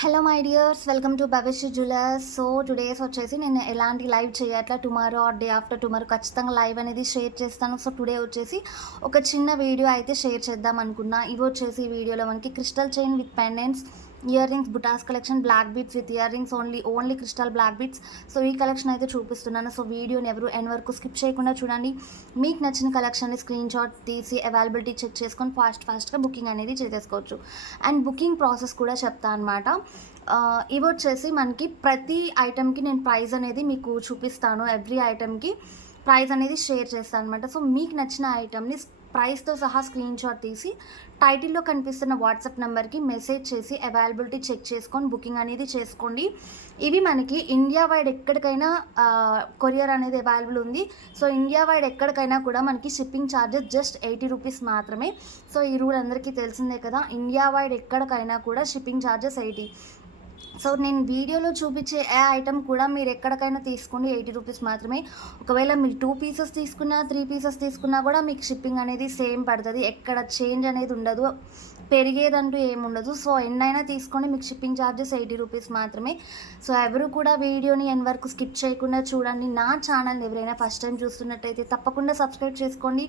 Hello my dears, welcome to Bhavishya jewellers. So today's వచ్చేసి నేను ఎలాంటి లైవ్ చేయట్లా, tomorrow or day after tomorrow ఖచ్చితంగా లైవ్ అనేది షేర్ చేస్తాను. సో టుడే వచ్చేసి ఒక చిన్న వీడియో అయితే షేర్ చేద్దాం అనుకున్నా. ఇవి వచ్చేసి ఈ వీడియోలో మనకి crystal chain with pendants, earrings, బుటాస్ collection, black beads with earrings, only crystal black beads. So ఈ కలెక్షన్ అయితే చూపిస్తున్నాను. సో వీడియోని ఎవరు ఎండ్ వరకు స్కిప్ చేయకుండా చూడండి. మీకు నచ్చిన కలెక్షన్ని స్క్రీన్ షాట్ తీసి అవైలబిలిటీ చెక్ చేసుకొని ఫాస్ట్గా బుకింగ్ అనేది చేసేసుకోవచ్చు. అండ్ బుకింగ్ ప్రాసెస్ కూడా చెప్తాను అనమాట. ఇవి వచ్చేసి మనకి ప్రతి ఐటెంకి నేను ప్రైస్ అనేది మీకు చూపిస్తాను. ఎవ్రీ ఐటెంకి ప్రైస్ అనేది షేర్ చేస్తాను అనమాట. సో మీకు నచ్చిన ఐటెంని ప్రైస్తో సహా స్క్రీన్ షాట్ తీసి టైటిల్లో కనిపిస్తున్న వాట్సాప్ నెంబర్కి మెసేజ్ చేసి అవైలబిలిటీ చెక్ చేసుకొని బుకింగ్ అనేది చేసుకోండి. ఇవి మనకి ఇండియా వైడ్ ఎక్కడికైనా కొరియర్ అనేది అవైలబుల్ ఉంది. సో ఇండియా వైడ్ ఎక్కడికైనా కూడా మనకి షిప్పింగ్ ఛార్జెస్ జస్ట్ 80 రూపీస్ మాత్రమే. సో ఈ రూల్ అందరికీ తెలిసిందే కదా, ఇండియా వైడ్ ఎక్కడికైనా కూడా షిప్పింగ్ ఛార్జెస్ 80. సో నేను వీడియోలో చూపించే ఏ ఐటమ్ కూడా మీరు ఎక్కడికైనా తీసుకోండి 80 రూపీస్ మాత్రమే. ఒకవేళ మీరు 2 పీసెస్ తీసుకున్నా 3 పీసెస్ తీసుకున్నా కూడా మీకు షిప్పింగ్ అనేది సేమ్ పడుతుంది. ఎక్కడ చేంజ్ అనేది ఉండదు, పెరిగేదంటూ ఏముండదు. సో ఎన్నైనా తీసుకొని మీకు షిప్పింగ్ ఛార్జెస్ 80 రూపీస్ మాత్రమే. సో ఎవరు కూడా వీడియోని ఎండ్ వరకు స్కిప్ చేయకుండా చూడండి. నా ఛానల్ ఎవరైనా ఫస్ట్ టైం చూస్తున్నట్టయితే తప్పకుండా సబ్స్క్రైబ్ చేసుకోండి.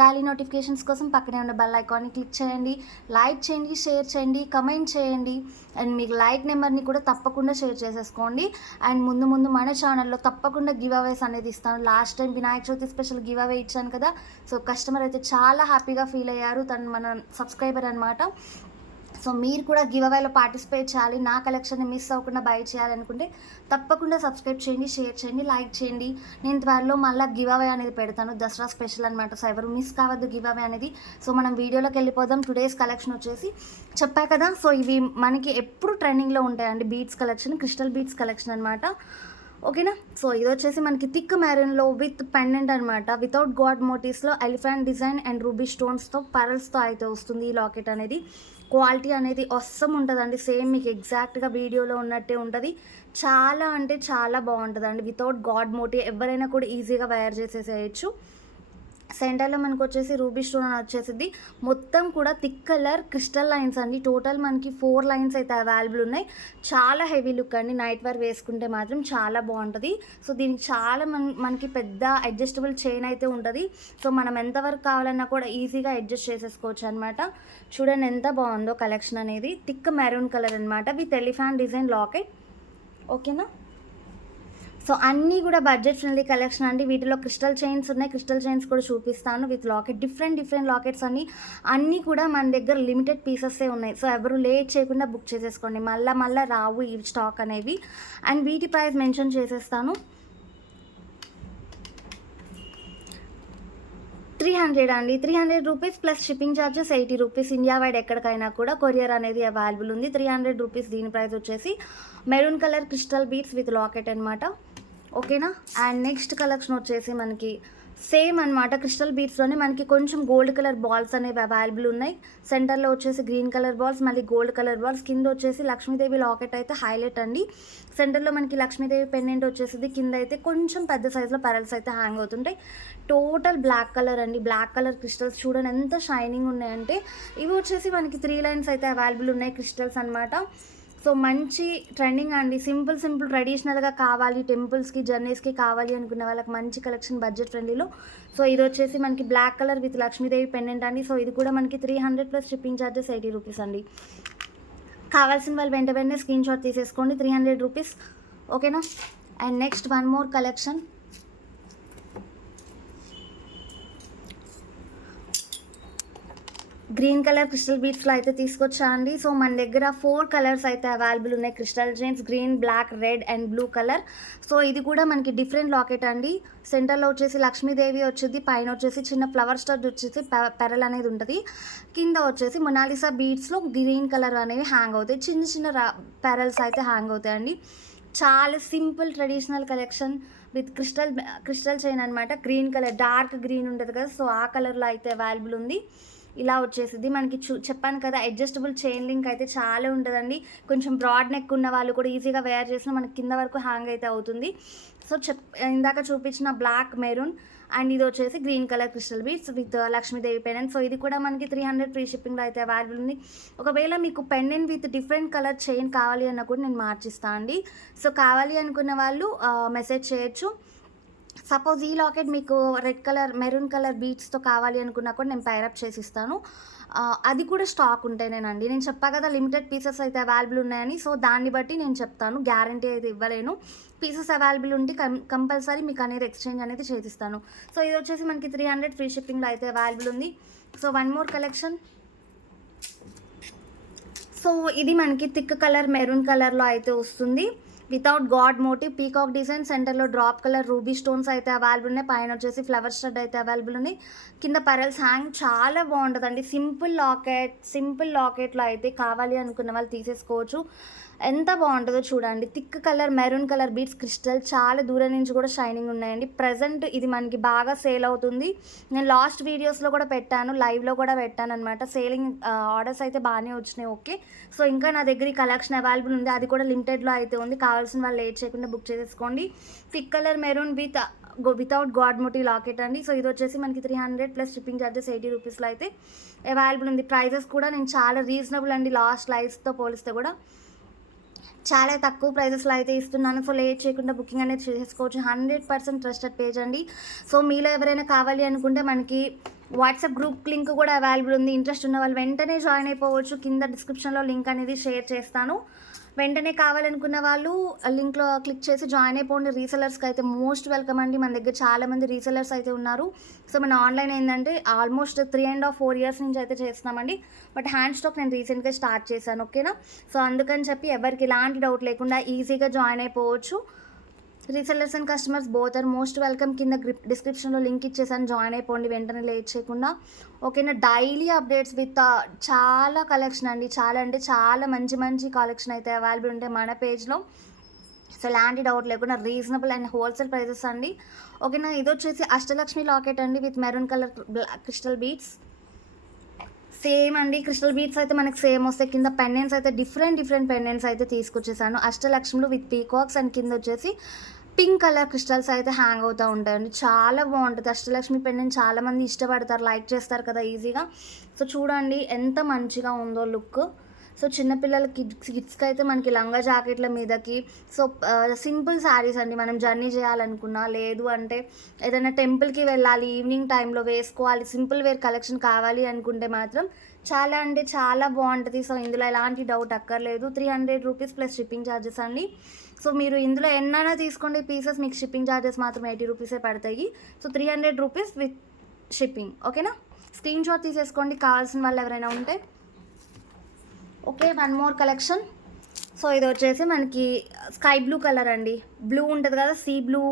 డైలీ నోటిఫికేషన్స్ కోసం పక్కనే ఉన్న బెల్ ఐకాన్ని క్లిక్ చేయండి. లైక్ చేయండి, షేర్ చేయండి, కమెంట్ చేయండి. అండ్ మీకు లైక్ నెంబర్ని కూడా తప్పకుండా షేర్ చేసేసుకోండి. అండ్ ముందు మన ఛానల్లో తప్పకుండా గివ్ అవేస్ అనేది ఇస్తాను. Last time Vinayaka Chavithi special give away ఇచ్చాను కదా. సో కస్టమర్ అయితే చాలా హ్యాపీగా ఫీల్ అయ్యారు. తను మన సబ్స్క్రైబర్ అనమాట. సో మీరు కూడా గివ్ అవేలో పార్టిసిపేట్ చేయాలి, నా కలెక్షన్ని మిస్ అవ్వకుండా బై చేయాలనుకుంటే తప్పకుండా సబ్స్క్రైబ్ చేయండి, షేర్ చేయండి, లైక్ చేయండి. నేను త్వరలో మళ్ళీ గివ్ అవే అనేది పెడతాను, దసరా స్పెషల్ అనమాట. సో ఎవరు మిస్ కావద్దు గివ్ అవే అనేది. సో మనం వీడియోలోకి వెళ్ళిపోదాం. టుడేస్ కలెక్షన్ వచ్చేసి చెప్పా కదా. సో ఇవి మనకి ఎప్పుడు ట్రెండింగ్లో ఉంటాయండి. Beads collection, crystal beads collection అనమాట. ఓకేనా. సో ఇది వచ్చేసి మనకి థిక్ మెరూన్లో విత్ పెండెంట్ అనమాట. వితౌట్ గాడ్ మోటివ్స్లో ఎలిఫెంట్ డిజైన్ అండ్ రూబీ స్టోన్స్తో పరల్స్తో అయితే వస్తుంది ఈ లాకెట్ అనేది. క్వాలిటీ అనేది అవసరం ఉంటుందండి. సేమ్ మీకు ఎగ్జాక్ట్గా వీడియోలో ఉన్నట్టే ఉంటుంది. చాలా అంటే చాలా బాగుంటుందండి. వితౌట్ గాడ్ మోటివ్ ఎవరైనా కూడా ఈజీగా వేర్ చేసేసేయచ్చు. సెంటర్లో మనకు వచ్చేసి రూబీ స్టోన్ అని వచ్చేసింది. మొత్తం కూడా థిక్ కలర్ క్రిస్టల్ లైన్స్ అండి. టోటల్ మనకి 4 లైన్స్ అయితే అవైలబుల్ ఉన్నాయి. చాలా హెవీ లుక్ అండి. నైట్ వేర్ వేసుకుంటే మాత్రం చాలా బాగుంటుంది. సో దీనికి చాలా మనకి పెద్ద అడ్జస్టబుల్ చైన్ అయితే ఉంటుంది. సో మనం ఎంతవరకు కావాలన్నా కూడా ఈజీగా అడ్జస్ట్ చేసేసుకోవచ్చు అనమాట. చూడండి ఎంత బాగుందో కలెక్షన్ అనేది. థిక్ మెరూన్ కలర్ అనమాట విత్ ఎలిఫెంట్ డిజైన్ లాకెట్. ఓకేనా. సో అన్నీ కూడా బడ్జెట్ ఫ్రెండ్లీ కలెక్షన్ అండి. వీటిలో క్రిస్టల్ చైన్స్ ఉన్నాయి, క్రిస్టల్ చైన్స్ కూడా చూపిస్తాను విత్ లాకెట్. డిఫరెంట్ లాకెట్స్ అన్నీ కూడా మన దగ్గర లిమిటెడ్ పీసెస్సే ఉన్నాయి. సో ఎవరు లేట్ చేయకుండా బుక్ చేసేసుకోండి. మళ్ళీ రావు ఈ స్టాక్ అనేవి. అండ్ వీటి ప్రైస్ మెన్షన్ చేసేస్తాను. 300 అండి. 300 rupees plus shipping charges 80 rupees. India wide ఎక్కడికైనా కూడా కొరియర్ అనేది అవైలబుల్ ఉంది. 300 రూపీస్ దీని ప్రైస్ వచ్చేసి. Maroon colour crystal beads with locket అనమాట. ఓకేనా. అండ్ నెక్స్ట్ కలెక్షన్ వచ్చేసి మనకి సేమ్ అనమాట. క్రిస్టల్ బీట్స్లోనే మనకి కొంచెం గోల్డ్ కలర్ బాల్స్ అనేవి అవైలబుల్ ఉన్నాయి. సెంటర్లో వచ్చేసి గ్రీన్ కలర్ బాల్స్, మళ్ళీ గోల్డ్ కలర్ బాల్స్. కింద వచ్చేసి లక్ష్మీదేవి లాకెట్ అయితే హైలైట్ అండి. సెంటర్లో మనకి లక్ష్మీదేవి పెండెంట్ వచ్చేసింది. కింద అయితే కొంచెం పెద్ద సైజులో పెరల్స్ అయితే హ్యాంగ్ అవుతుంటాయి. టోటల్ బ్లాక్ కలర్ అండి. బ్లాక్ కలర్ క్రిస్టల్స్ చూడండి ఎంత షైనింగ్ ఉన్నాయంటే. ఇవి వచ్చేసి మనకి 3 లైన్స్ అయితే అవైలబుల్ ఉన్నాయి క్రిస్టల్స్ అనమాట. సో మంచి ట్రెండింగ్ అండి. సింపుల్ ట్రెడిషనల్గా కావాలి, టెంపుల్స్కి జర్నీస్కి కావాలి అనుకున్న వాళ్ళకి మంచి కలెక్షన్ బడ్జెట్ ఫ్రెండ్లీలో. సో ఇది వచ్చేసి మనకి black colour with Lakshmi Devi pendant అండి. సో ఇది కూడా మనకి 300 ప్లస్ షిప్పింగ్ ఛార్జెస్ 80 రూపీస్ అండి. కావాల్సిన వాళ్ళు వెంటనే స్క్రీన్ షాట్ తీసేసుకోండి. 300 రూపీస్. ఓకేనా. And next one more collection. Green colour crystal బీట్స్లో అయితే తీసుకొచ్చా అండి. సో మన దగ్గర 4 కలర్స్ అయితే అవైలబుల్ ఉన్నాయి. Crystal chains green, black, red and blue colour. So ఇది కూడా మనకి డిఫరెంట్ లాకెట్ అండి. సెంటర్లో వచ్చేసి లక్ష్మీదేవి వచ్చింది, పైన వచ్చేసి చిన్న ఫ్లవర్ స్టార్ వచ్చేసి పెరల్ అనేది ఉంటుంది. కింద వచ్చేసి మొనాలిసా బీట్స్లో గ్రీన్ కలర్ అనేవి హ్యాంగ్ అవుతాయి. చిన్న పెరల్స్ అయితే హ్యాంగ్ అవుతాయండి. చాలా simple traditional collection with crystal chain అనమాట. గ్రీన్ కలర్, డార్క్ గ్రీన్ ఉంటుంది కదా, సో ఆ కలర్లో అయితే అవైలబుల్ ఉంది. ఇలా వచ్చేసింది మనకి. చెప్పాను కదా అడ్జస్టబుల్ చైన్ లింక్ అయితే చాలా ఉంటుందండి. కొంచెం బ్రాడ్ నెక్ ఉన్న వాళ్ళు కూడా ఈజీగా వేర్ చేసిన మనకి కింద వరకు హ్యాంగ్ అయితే అవుతుంది. సో ఇందాక చూపించిన బ్లాక్ మెరూన్ అండ్ ఇది వచ్చేసి green colour crystal beads with Lakshmi Devi pendant. So ఇది కూడా మనకి 300 ఫ్రీ షిప్పింగ్లో అయితే అవైలబుల్ ఉంది. ఒకవేళ మీకు pendant with different colour chain కావాలి అన్న కూడా నేను మార్చిస్తాను అండి. సో కావాలి అనుకున్న వాళ్ళు మెసేజ్ చేయొచ్చు. సపోజ్ ఈ లాకెట్ మీకు రెడ్ కలర్ మెరూన్ కలర్ బీడ్స్తో కావాలి అనుకున్నా కూడా నేను పైరప్ చేసి ఇస్తాను. అది కూడా స్టాక్ ఉంటేనేనండి. నేను చెప్పా కదా లిమిటెడ్ పీసెస్ అయితే అవైలబుల్ ఉన్నాయని. సో దాన్ని బట్టి నేను చెప్తాను, గ్యారంటీ అయితే ఇవ్వలేను. పీసెస్ అవైలబుల్ ఉంటే కంపల్సరీ మీకు అనేది ఎక్స్చేంజ్ అనేది చేసిస్తాను. సో ఇది వచ్చేసి మనకి 300 ఫ్రీ షిప్పింగ్లో అయితే అవైలబుల్ ఉంది. So one more collection. So ఇది మనకి థిక్ కలర్ మెరూన్ కలర్లో అయితే వస్తుంది. Without god motive peacock design, సెంటర్లో డ్రాప్ కలర్ రూబీ స్టోన్స్ అయితే అవైలబుల్ ఉన్నాయి. పైన వచ్చేసి ఫ్లవర్ స్టడ్ అయితే అవైలబుల్ ఉంది. కింద పరల్స్ హ్యాంగ్ చాలా బాగుంటుందండి. సింపుల్ లాకెట్లో అయితే కావాలి అనుకున్న వాళ్ళు తీసేసుకోవచ్చు. ఎంత బాగుంటుందో చూడండి. Thick colour maroon colour beads crystal చాలా దూరం నుంచి కూడా షైనింగ్ ఉన్నాయండి. ప్రజెంట్ ఇది మనకి బాగా సేల్ అవుతుంది. నేను లాస్ట్ వీడియోస్లో కూడా పెట్టాను, లైవ్లో కూడా పెట్టాను అనమాట. సేలింగ్ ఆర్డర్స్ అయితే బాగానే వచ్చినాయి. ఓకే, సో ఇంకా నా దగ్గర ఈ కలెక్షన్ అవైలబుల్ ఉంది. అది కూడా లిమిటెడ్లో అయితే ఉంది. కావాల్సిన వాళ్ళు లేట్ చేయకుండా బుక్ చేసేసుకోండి. Thick colour maroon without god motive locket అండి. సో ఇది వచ్చేసి మనకి 300 ప్లస్ షిప్పింగ్ ఛార్జెస్ 80 రూపీస్లో అయితే అవైలబుల్ ఉంది. ప్రైజెస్ కూడా నేను చాలా రీజనబుల్ అండి. లాస్ట్ లైవ్స్తో పోలిస్తే కూడా చాలా తక్కువ ప్రైజెస్లో అయితే ఇస్తున్నాను. సో లేట్ చేయకుండా బుకింగ్ అనేది చేసుకోవచ్చు. 100% ట్రస్టెడ్ పేజ్ అండి. సో మీలో ఎవరైనా కావాలి అనుకుంటే మనకి వాట్సాప్ గ్రూప్ లింక్ కూడా అవైలబుల్ ఉంది. ఇంట్రెస్ట్ ఉన్న వాళ్ళు వెంటనే జాయిన్ అయిపోవచ్చు. కింద డిస్క్రిప్షన్లో లింక్ అనేది షేర్ చేస్తాను. వెంటనే కావాలనుకున్న వాళ్ళు లింక్లో క్లిక్ చేసి జాయిన్ అయిపోండి. రీసెలర్స్కి అయితే మోస్ట్ వెల్కమ్ అండి. మన దగ్గర చాలామంది రీసెలర్స్ అయితే ఉన్నారు. సో మన ఆన్లైన్ ఏంటంటే ఆల్మోస్ట్ 3.5-4 ఇయర్స్ నుంచి అయితే చేస్తున్నామండి. బట్ హ్యాండ్ స్టాక్ నేను రీసెంట్గా స్టార్ట్ చేశాను. ఓకేనా, సో అందుకని చెప్పి ఎవరికి ఎలాంటి డౌట్ లేకుండా ఈజీగా జాయిన్ అయిపోవచ్చు. Resellers and customers both are most welcome. కింద డిస్క్రిప్షన్లో లింక్ ఇచ్చేసాను, జాయిన్ అయిపోండి వెంటనే లేట్ చేయకుండా. ఓకేనా, డైలీ అప్డేట్స్ విత్ చాలా కలెక్షన్ అండి. చాలా అంటే చాలా మంచి కలెక్షన్ అయితే అవైలబుల్ ఉంటాయి మన పేజ్లో. సో ఎలాంటి డౌట్ లేకుండా రీజనబుల్ అండ్ హోల్సేల్ ప్రైజెస్ అండి. ఓకేనా, ఇది వచ్చేసి అష్టలక్ష్మి లాకెట్ అండి with maroon colour crystal beads. Same అండి, క్రిస్టల్ బీడ్స్ అయితే మనకి సేమ్ వస్తాయి. కింద పెండెంట్స్ అయితే డిఫరెంట్ పెండెంట్స్ అయితే తీసుకొచ్చేసాను. అష్టలక్ష్మిలు విత్ పీకాక్స్ అండ్ కింద వచ్చేసి పింక్ కలర్ క్రిస్టల్స్ అయితే హ్యాంగ్ అవుతూ ఉంటాయండి. చాలా బాగుంటుంది. అష్టలక్ష్మి పెండెంట్ చాలామంది ఇష్టపడతారు, లైక్ చేస్తారు కదా ఈజీగా. సో చూడండి ఎంత మంచిగా ఉందో లుక్. సో చిన్నపిల్లల కిడ్స్కి అయితే మనకి లంగా జాకెట్ల మీదకి సో సింపుల్ శారీస్ అండి. మనం జర్నీ చేయాలనుకున్నా, లేదు అంటే ఏదైనా టెంపుల్కి వెళ్ళాలి ఈవినింగ్ టైంలో వేసుకోవాలి, సింపుల్ వేర్ కలెక్షన్ కావాలి అనుకుంటే మాత్రం చాలా అంటే చాలా బాగుంటుంది. సో ఇందులో ఎలాంటి డౌట్ అక్కర్లేదు. 300 రూపీస్ ప్లస్ షిప్పింగ్ ఛార్జెస్ అండి. సో మీరు ఇందులో ఎన్నైనా తీసుకోండి పీసెస్, మీకు షిప్పింగ్ ఛార్జెస్ మాత్రం 80 రూపీసే పడతాయి. So 300 rupees with shipping. ఓకేనా, స్క్రీన్ షాట్ తీసేసుకోండి కావాల్సిన వాళ్ళు ఎవరైనా ఉంటే. Okay, one more collection. So ఇది వచ్చేసి మనకి స్కై బ్లూ కలర్ అండి. బ్లూ ఉంటుంది కదా, సీ బ్లూ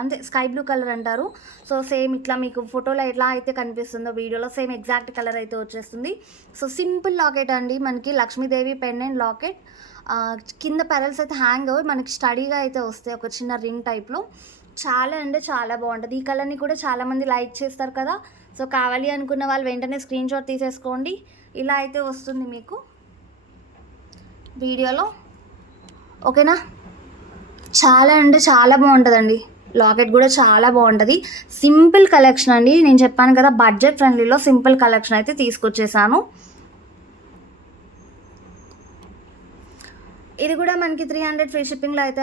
అంటే స్కై బ్లూ కలర్ అంటారు. సో సేమ్ ఇట్లా మీకు ఫోటోలో ఎట్లా అయితే కనిపిస్తుందో వీడియోలో సేమ్ ఎగ్జాక్ట్ కలర్ అయితే వచ్చేస్తుంది. సో సింపుల్ లాకెట్ అండి, మనకి లక్ష్మీదేవి పెండెంట్ లాకెట్. కింద పెరల్స్ అయితే హ్యాంగ్ అవ్వి మనకి స్టడీగా అయితే వస్తాయి, ఒక చిన్న రింగ్ టైప్లో. చాలా అంటే చాలా బాగుంటుంది. ఈ కలర్ని కూడా చాలామంది లైక్ చేస్తారు కదా. సో కావాలి అనుకున్న వాళ్ళు వెంటనే స్క్రీన్ షాట్ తీసేసుకోండి. ఇలా అయితే వస్తుంది మీకు వీడియోలో. ఓకేనా, చాలా అంటే చాలా బాగుంటుందండి. లాకెట్ కూడా చాలా బాగుంటుంది. సింపుల్ కలెక్షన్ అండి. నేను చెప్పాను కదా బడ్జెట్ ఫ్రెండ్లీలో సింపుల్ కలెక్షన్ అయితే తీసుకొచ్చేసాను. ఇది కూడా మనకి 300 ఫ్రీ షిప్పింగ్లో అయితే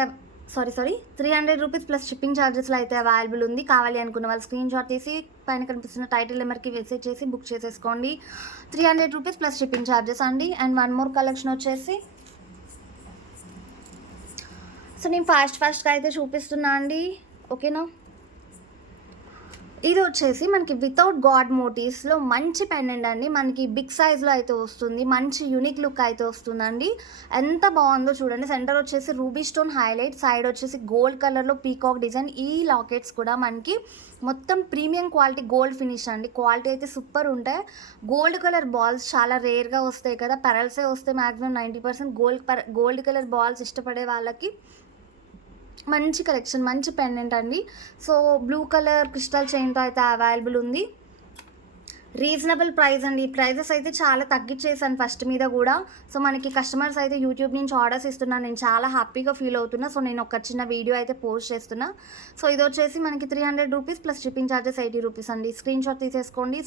300 రూపీస్ ప్లస్ షిప్పింగ్ ఛార్జెస్లో అయితే అవైలబుల్ ఉంది. కావాలి అనుకున్న వాళ్ళు స్క్రీన్ షాట్ తీసి పైన కనిపిస్తున్న టైటిల్ నెంబర్కి మెసేజ్ చేసి బుక్ చేసేసుకోండి. 300 రూపీస్ ప్లస్ షిప్పింగ్ ఛార్జెస్ అండి. అండ్ వన్ మోర్ కలెక్షన్ వచ్చేసి, సో నేను ఫాస్ట్గా అయితే చూపిస్తున్నా అండి. ఓకేనా, ఇది వచ్చేసి మనకి వితౌట్ గాడ్ మోటివ్స్లో మంచి పెండెంట్ అండి. మనకి బిగ్ సైజ్లో అయితే వస్తుంది, మంచి యూనిక్ లుక్ అయితే వస్తుందండి. ఎంత బాగుందో చూడండి. సెంటర్ వచ్చేసి రూబీ స్టోన్ హైలైట్, సైడ్ వచ్చేసి గోల్డ్ కలర్లో పీకాక్ డిజైన్. ఈ లాకెట్స్ కూడా మనకి మొత్తం ప్రీమియం క్వాలిటీ గోల్డ్ ఫినిష్ అండి. క్వాలిటీ అయితే సూపర్ ఉంటాయి. గోల్డ్ కలర్ బాల్స్ చాలా రేర్గా వస్తాయి కదా, పెరల్సే వస్తాయి మ్యాక్సిమం 90%. గోల్డ్ కలర్ బాల్స్ ఇష్టపడే వాళ్ళకి మంచి కలెక్షన్, మంచి పెండెంట్ అండి. సో బ్లూ కలర్ క్రిస్టల్ చైన్తో అయితే అవైలబుల్ ఉంది. రీజనబుల్ ప్రైస్ అండి. ప్రైజెస్ అయితే చాలా తగ్గిచ్చేసాను ఫస్ట్ మీద గూడా. సో, మనకి కస్టమర్స్ అయితే యూట్యూబ్ నుంచి ఆర్డర్స్ ఇస్తున్నారు. నేను చాలా హ్యాపీగా ఫీల్ అవుతున్నా. సో, నేను ఒక చిన్న వీడియో అయితే పోస్ట్ చేస్తున్నా. సో, ఇదొచ్చేసి మనకి రూ. 300 ప్లస్ షిప్పింగ్ ఛార్జెస్ రూ. 80 అండి. స్క్రీన్‌షాట్ తీసేసుకోండి.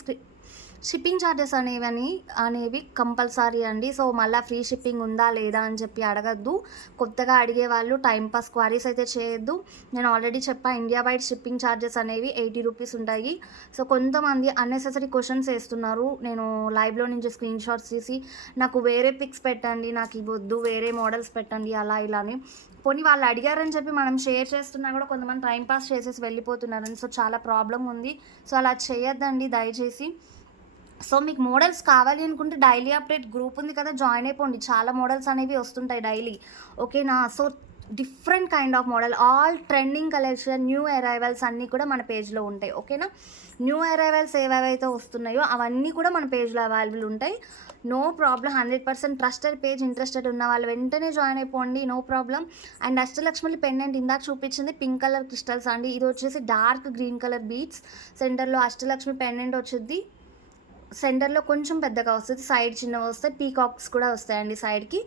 షిప్పింగ్ ఛార్జెస్ అనేవి కంపల్సరీ అండి. సో, మళ్ళీ ఫ్రీ షిప్పింగ్ ఉందా లేదా అని చెప్పి అడగద్దు. కొత్తగా అడిగే వాళ్ళు టైం పాస్ క్వారీస్ అయితే చేయొద్దు. నేను ఆల్రెడీ చెప్పా, ఇండియా వైడ్ షిప్పింగ్ ఛార్జెస్ అనేవి రూ. 80 ఉంటాయి. సో, కొంతమంది అన్నెసెసరీ క్వశ్చన్స్ వేస్తున్నారు. నేను లైవ్లో నుంచి స్క్రీన్ షాట్స్ తీసి నాకు వేరే పిక్స్ పెట్టండి, నాకు ఇవ్వద్దు, వేరే మోడల్స్ పెట్టండి, అలా ఇలా అని. పోనీ వాళ్ళు అడిగారని చెప్పి మనం షేర్ చేస్తున్నా కూడా కొంతమంది టైం పాస్ చేసేసి వెళ్ళిపోతున్నారని. సో, చాలా ప్రాబ్లం ఉంది. సో, అలా చేయొద్దండి దయచేసి. సో, మీకు మోడల్స్ కావాలి అనుకుంటే డైలీ అప్డేట్ గ్రూప్ ఉంది కదా, జాయిన్ అయిపోండి. చాలా మోడల్స్ అనేవి వస్తుంటాయి డైలీ, ఓకేనా. So, different kind of model, all trending collection, new arrivals అన్నీ కూడా మన పేజ్లో ఉంటాయి, ఓకేనా. న్యూ అరైవల్స్ ఏవేవైతే వస్తున్నాయో అవన్నీ కూడా మన పేజ్లో అవైలబుల్ ఉంటాయి. No problem, 100% trusted page. Interested ఉన్న వాళ్ళు వెంటనే జాయిన్ అయిపోండి, no problem. And Ashtalakshmi pendant ఇందాక చూపించింది పింక్ కలర్ క్రిస్టల్స్ అండి. ఇది వచ్చేసి డార్క్ గ్రీన్ కలర్ బీడ్స్. సెంటర్లో అష్టలక్ష్మి పెండెంట్ వచ్చింది. సెంటర్లో కొంచెం పెద్దగా వస్తుంది, సైడ్ చిన్నగా వస్తాయి, పీకాక్స్ కూడా వస్తాయండి సైడ్కి.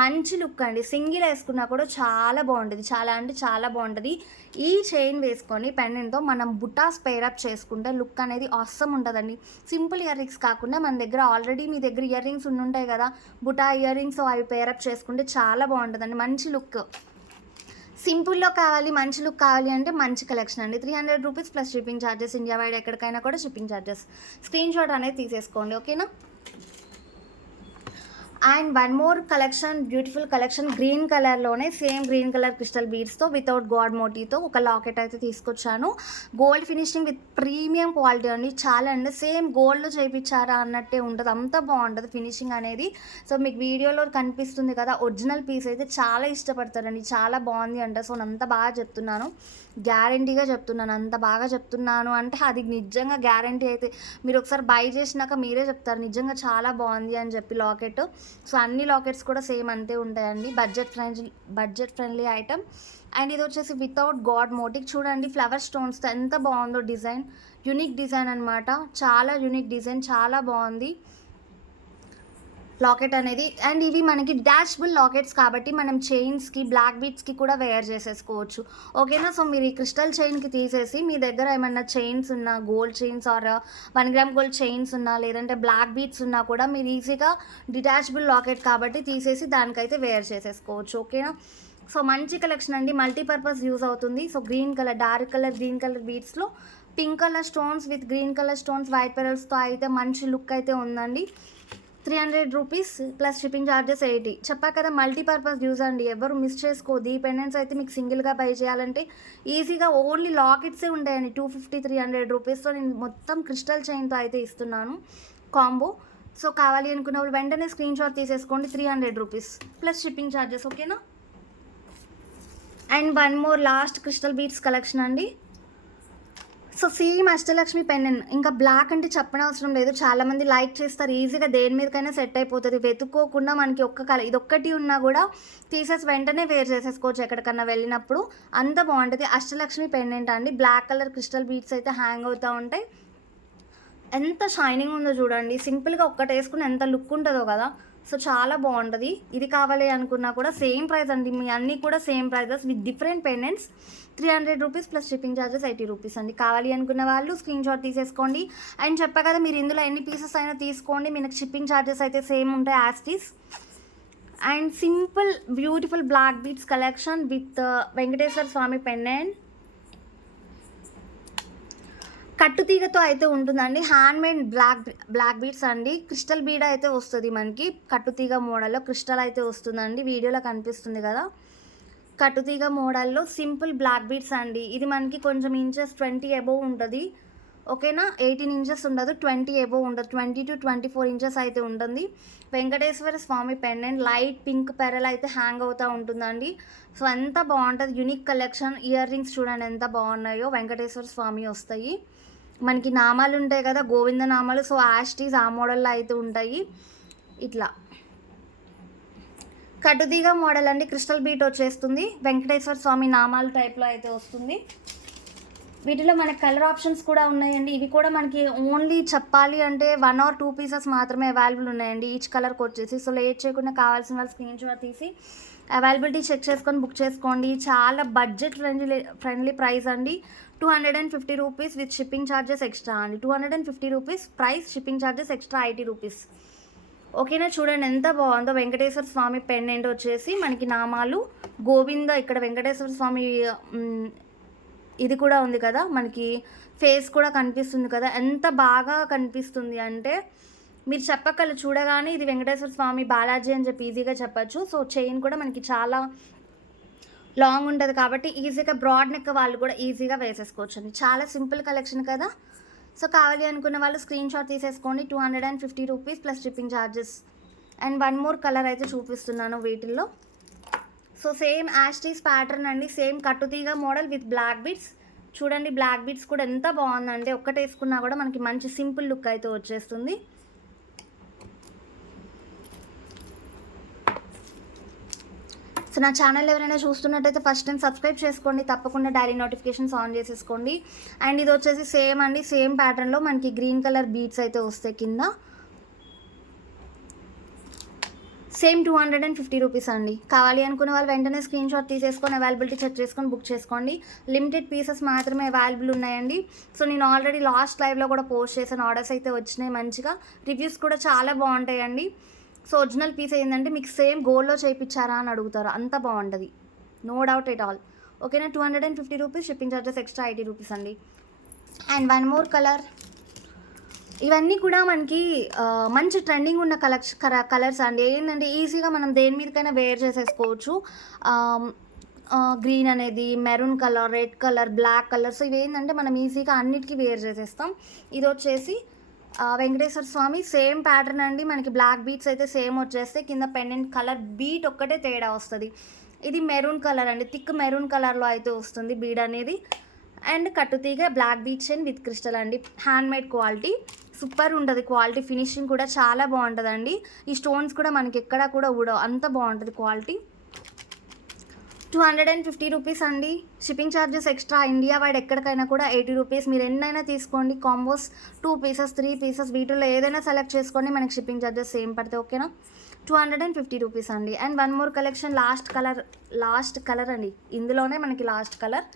మంచి లుక్ అండి. సింగిల్ వేసుకున్నా కూడా చాలా బాగుంటుంది, చాలా అంటే చాలా బాగుంటుంది. ఈ చైన్ వేసుకొని పెండెంట్తో మనం బుటాస్ పేరప్ చేసుకుంటే లుక్ అనేది ఆసమ్ ఉంటుందండి. సింపుల్ ఇయర్ రింగ్స్ కాకుండా మన దగ్గర ఆల్రెడీ మీ దగ్గర ఇయర్ రింగ్స్ ఉంటాయి కదా, బుటా ఇయర్ రింగ్స్, అవి పేరప్ చేసుకుంటే చాలా బాగుంటుందండి. మంచి లుక్. సింపుల్లో కావాలి, మంచి లుక్ కావాలి అంటే మంచి కలెక్షన్ అండి. రూ. 300 plus shipping charges. India wide ఎక్కడికైనా కూడా షిప్పింగ్ ఛార్జెస్. స్క్రీన్ షాట్ అనేది తీసేసుకోండి, ఓకేనా. And one more collection, beautiful collection, green కలర్లోనే సేమ్ గ్రీన్ కలర్ క్రిస్టల్ బీడ్స్తో వితౌట్ గాడ్ మోటీతో ఒక లాకెట్ అయితే తీసుకొచ్చాను. Gold finishing with premium quality అండి. చాలా అండి, సేమ్ గోల్డ్లో చేయించారా అన్నట్టే ఉంటుంది, అంత బాగుంటుంది ఫినిషింగ్ అనేది. సో, మీకు వీడియోలో కనిపిస్తుంది కదా, ఒరిజినల్ పీస్ అయితే చాలా ఇష్టపడతారండి, చాలా బాగుంది అంట. సో, అంత బాగా చెప్తున్నాను, గ్యారంటీగా చెప్తున్నాను. అంత బాగా చెప్తున్నాను అంటే అది నిజంగా గ్యారంటీ. అయితే మీరు ఒకసారి బై చేసినాక మీరే చెప్తారు నిజంగా చాలా బాగుంది అని చెప్పి లాకెట్. సో, అన్ని లాకెట్స్ కూడా సేమ్ అంతే ఉంటాయండి. Budget friendly item. అండ్ ఇది వచ్చేసి వితౌట్ గాడ్ మోటిక్. చూడండి ఫ్లవర్ స్టోన్స్తో ఎంత బాగుందో డిజైన్. యూనిక్ డిజైన్ అనమాట, చాలా యూనిక్ డిజైన్, చాలా బాగుంది లాకెట్ అనేది. అండ్ ఇవి మనకి డాషబుల్ లాకెట్స్ కాబట్టి మనం చైన్స్కి, బ్లాక్ బీడ్స్కి కూడా వేర్ చేసేసుకోవచ్చు, ఓకేనా. సో, మీరు ఈ క్రిస్టల్ చైన్కి తీసేసి మీ దగ్గర ఏమన్నా చైన్స్ ఉన్నా, gold chains or 1 gram gold chains ఉన్నా, లేదంటే బ్లాక్ బీడ్స్ ఉన్నా కూడా మీరు ఈజీగా డిటాచబుల్ లాకెట్ కాబట్టి తీసేసి దానికైతే వేర్ చేసేసుకోవచ్చు, ఓకేనా. సో, మంచి కలెక్షన్ అండి, మల్టీపర్పస్ యూజ్ అవుతుంది. So, green colour, dark colour green colour బీడ్స్లో pink colour stones with green colour stones, white పెరల్స్తో అయితే మంచి లుక్ అయితే ఉందండి. రూ. 300 ప్లస్ షిప్పింగ్ ఛార్జెస్ 80. చెప్పా కదా, మల్టీపర్పస్ యూజ్ అండి, ఎవరు మిస్ చేసుకోదు. ఈ పెండెంట్స్ అయితే మీకు సింగిల్గా బై చేయాలంటే ఈజీగా ఓన్లీ లాకెట్సే ఉంటాయండి. 250, రూ. 300తో నేను మొత్తం క్రిస్టల్ చైన్తో అయితే ఇస్తున్నాను కాంబో. సో, కావాలి అనుకున్న వాళ్ళు వెంటనే స్క్రీన్ షాట్ తీసేసుకోండి. రూ. 300 ప్లస్ షిప్పింగ్ ఛార్జెస్, ఓకేనా. And one more last crystal beads collection అండి. సో, సేమ్ అష్టలక్ష్మి పెండెంట్, ఇంకా బ్లాక్ అంటే చెప్పనవసరం లేదు, చాలామంది లైక్ చేస్తారు, ఈజీగా దేని మీదకైనా సెట్ అయిపోతుంది. వెతుక్కోకుండా మనకి ఒక్క కలర్ ఇదొక్కటి ఉన్నా కూడా తీసేసి వెంటనే వేర్ చేసేసుకోవచ్చు ఎక్కడికన్నా వెళ్ళినప్పుడు, అంత బాగుంటుంది. అష్టలక్ష్మి పెండెంట్ అండి, బ్లాక్ కలర్ క్రిస్టల్ బీడ్స్ అయితే హ్యాంగ్ అవుతూ ఉంటాయి. ఎంత షైనింగ్ ఉందో చూడండి, సింపుల్గా ఒక్కటి వేసుకుని ఎంత లుక్ ఉంటుందో కదా. సో, చాలా బాగుంటుంది. ఇది కావాలి అనుకున్నా కూడా సేమ్ ప్రైస్ అండి, మీ అన్నీ కూడా same prices with different pendants. రూ. 300 ప్లస్ షిప్పింగ్ ఛార్జెస్ రూ. 80 అండి. కావాలి అనుకున్న వాళ్ళు స్క్రీన్ షాట్ తీసేసుకోండి. అండ్ చెప్పా కదా, మీరు ఇందులో ఎన్ని పీసెస్ అయినా తీసుకోండి, మీకు షిప్పింగ్ ఛార్జెస్ అయితే సేమ్ ఉంటాయి as it is. And simple beautiful black beads collection with Venkateswara Swamy pendant, కట్టుతీగతో అయితే ఉంటుందండి. హ్యాండ్మేడ్ బ్లాక్ బీడ్స్ అండి. క్రిస్టల్ బీడ్ అయితే వస్తుంది మనకి, కట్టుతీగ మోడల్లో క్రిస్టల్ అయితే వస్తుందండి, వీడియోలో కనిపిస్తుంది కదా. కట్టుతీగ మోడల్లో సింపుల్ బ్లాక్ బీడ్స్ అండి. ఇది మనకి కొంచెం ఇంచెస్ 20 అబోవ్ ఉంటుంది, ఓకేనా. 18 ఇంచెస్ ఉండదు, 20 అబోవ్ ఉండదు, 20 to 24 ఇంచెస్ అయితే ఉంటుంది. Venkateswara Swamy pendant light pink pearl అయితే హ్యాంగ్ అవుతూ ఉంటుందండి. సో, ఎంత బాగుంటుంది, యూనిక్ కలెక్షన్. ఇయర్ రింగ్స్ చూడండి ఎంత బాగున్నాయో, వెంకటేశ్వర స్వామి వస్తాయి మనకి. నామాలు ఉంటాయి కదా, గోవింద నామాలు. సో, యాస్టీస్ ఆ మోడల్లో అయితే ఉంటాయి. ఇట్లా కట్టుతీగ మోడల్ అండి, క్రిస్టల్ బీట్ వచ్చేస్తుంది, వెంకటేశ్వర స్వామి నామాలు టైప్లో అయితే వస్తుంది. వీటిలో మనకి కలర్ ఆప్షన్స్ కూడా ఉన్నాయండి. ఇవి కూడా మనకి ఓన్లీ చెప్పాలి అంటే 1 or 2 పీసెస్ మాత్రమే అవైలబుల్ ఉన్నాయండి ఈచ్ కలర్కి వచ్చేసి. సో లేట్ చేయకుండా కావాల్సిన వాళ్ళు స్క్రీన్ షాట్ తీసి అవైలబిలిటీ చెక్ చేసుకొని బుక్ చేసుకోండి. చాలా బడ్జెట్ ఫ్రెండ్లీ ప్రైస్ అండి. 250 rupees with shipping charges extra అండి. 250 rupees price, shipping charges extra 80 rupees. ఓకేనా, చూడండి ఎంత బాగుందో. వెంకటేశ్వర స్వామి పెండెంట్ వచ్చేసి మనకి నామాలు గోవింద, ఇక్కడ వెంకటేశ్వర స్వామి ఇది కూడా ఉంది కదా, మనకి ఫేస్ కూడా కనిపిస్తుంది కదా, ఎంత బాగా కనిపిస్తుంది అంటే మీరు చెప్పగలరు చూడగానే ఇది వెంకటేశ్వర స్వామి బాలాజీ అని చెప్పి ఈజీగా చెప్పచ్చు. సో చైన్ కూడా మనకి చాలా లాంగ్ ఉంటుంది కాబట్టి ఈజీగా బ్రాడ్ నెక్ వాళ్ళు కూడా ఈజీగా వేసేసుకోవచ్చు అండి. చాలా సింపుల్ కలెక్షన్ కదా. సో కావాలి అనుకున్న వాళ్ళు స్క్రీన్ షాట్ తీసేసుకోండి. 250 rupees plus shipping charges. And 1 more colour అయితే చూపిస్తున్నాను వీటిల్లో. సో సేమ్ యాస్టీస్ ప్యాటర్న్ అండి, సేమ్ కట్టుతీగ మోడల్ విత్ బ్లాక్ బీడ్స్. చూడండి బ్లాక్ బీడ్స్ కూడా ఎంత బాగుందంటే ఒక్కటి వేసుకున్నా కూడా మనకి మంచి సింపుల్ లుక్ అయితే వచ్చేస్తుంది. సో నా ఛానల్ ఎవరైనా చూస్తున్నట్టయితే ఫస్ట్ టైం సబ్స్క్రైబ్ చేసుకోండి, తప్పకుండా డైలీ నోటిఫికేషన్స్ ఆన్ చేసేసుకోండి. అండ్ ఇది వచ్చేసి సేమ్ అండి, సేమ్ ప్యాటర్న్లో మనకి గ్రీన్ కలర్ బీడ్స్ అయితే వస్తాయి కింద. సేమ్ 250 రూపీస్ అండి. కావాలి అనుకున్న వాళ్ళు వెంటనే స్క్రీన్ షాట్ తీసేసుకొని అవైలబిలిటీ చెక్ చేసుకొని బుక్ చేసుకోండి. లిమిటెడ్ పీసెస్ మాత్రమే అవైలబుల్ ఉన్నాయండి. సో నేను ఆల్రెడీ లాస్ట్ లైవ్లో కూడా పోస్ట్ చేశాను, ఆర్డర్స్ అయితే వచ్చినాయి మంచిగా, రివ్యూస్ కూడా చాలా బాగుంటాయండి. సో ఒరిజినల్ పీస్ ఏంటంటే మీకు సేమ్ గోల్డ్లో చేయించారా అని అడుగుతారు, అంత బాగుంటుంది, నో డౌట్ ఎట్ ఆల్. ఓకేనా, 250 rupees, shipping charges extra 80 rupees అండి. And 1 more colour. ఇవన్నీ కూడా మనకి మంచి ట్రెండింగ్ ఉన్న కలర్స్ అండి. ఏంటంటే ఈజీగా మనం దేని మీదకైనా వేర్ చేసేసుకోవచ్చు. గ్రీన్ అనేది, maroon colour, red colour, black colour. So ఇవేంటంటే మనం ఈజీగా అన్నిటికీ వేర్ చేసేస్తాం. ఇది వచ్చేసి వెంకటేశ్వర స్వామి సేమ్ ప్యాటర్న్ అండి. మనకి బ్లాక్ బీట్స్ అయితే సేమ్ వచ్చేస్తే కింద పెండెంట్ కలర్ బీట్ ఒక్కటే తేడా వస్తుంది. ఇది మెరూన్ కలర్ అండి, థిక్ మెరూన్ కలర్లో అయితే వస్తుంది బీడ్ అనేది. అండ్ కట్టుతీగ black bead chain with crystal అండి, హ్యాండ్మేడ్ క్వాలిటీ, సూపర్ ఉంటుంది క్వాలిటీ, ఫినిషింగ్ కూడా చాలా బాగుంటుందండి. ఈ స్టోన్స్ కూడా మనకి ఎక్కడా కూడా ఊడవు, అంత బాగుంటుంది క్వాలిటీ. 250 రూపీస్ అండి. Shipping charges extra, India wide ఎక్కడికైనా కూడా 80 రూపీస్. మీరు ఎన్నైనా తీసుకోండి, కాంబోస్ 2 పీసెస్ 3 పీసెస్ వీటిల్లో ఏదైనా సెలెక్ట్ చేసుకోండి, మనకి షిప్పింగ్ ఛార్జెస్ సేమ్ పడతాయి. ఓకేనా, 250 రూపీస్ అండి. And 1 more collection, last colour అండి, ఇందులోనే మనకి లాస్ట్ కలర్.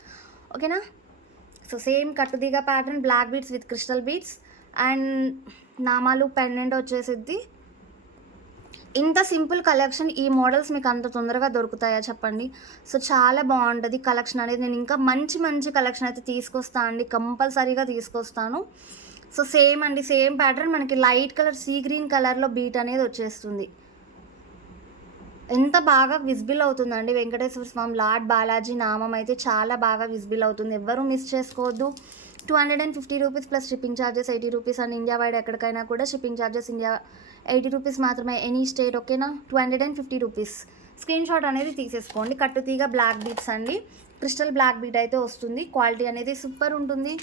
ఓకేనా, సో సేమ్ కట్టుదిగా pattern, black beads with crystal beads and నామాలు పెండెంట్ వచ్చేసిద్ది. ఇంత సింపుల్ కలెక్షన్, ఈ మోడల్స్ మీకు అంత తొందరగా దొరుకుతాయా చెప్పండి. సో చాలా బాగుంటుంది కలెక్షన్ అనేది. నేను ఇంకా మంచి కలెక్షన్ అయితే తీసుకొస్తాను అండి, కంపల్సరీగా తీసుకొస్తాను. సో సేమ్ అండి, సేమ్ ప్యాటర్న్ మనకి లైట్ కలర్ సీ గ్రీన్ కలర్లో బీట్ అనేది వచ్చేస్తుంది. ఎంత బాగా విజిబుల్ అవుతుందండి వెంకటేశ్వర స్వామి లార్డ్ బాలాజీ నామం అయితే చాలా బాగా విజిబుల్ అవుతుంది, ఎవ్వరూ మిస్ చేసుకోవద్దు. 250 rupees plus shipping charges 80 rupees and India wide ఎక్కడికైనా కూడా షిప్పింగ్ ఛార్జెస్ 80 రూపీస్ మాత్రమే, ఎనీ స్టేట్. ఓకేనా, 250 రూపీస్. స్క్రీన్ షాట్ అనేది తీసేసుకోండి. కట్టుతీగ బ్లాక్ బీట్స్ అండి, క్రిస్టల్ బ్లాక్ బీట్ అయితే వస్తుంది, క్వాలిటీ అనేది సూపర్ ఉంటుంది.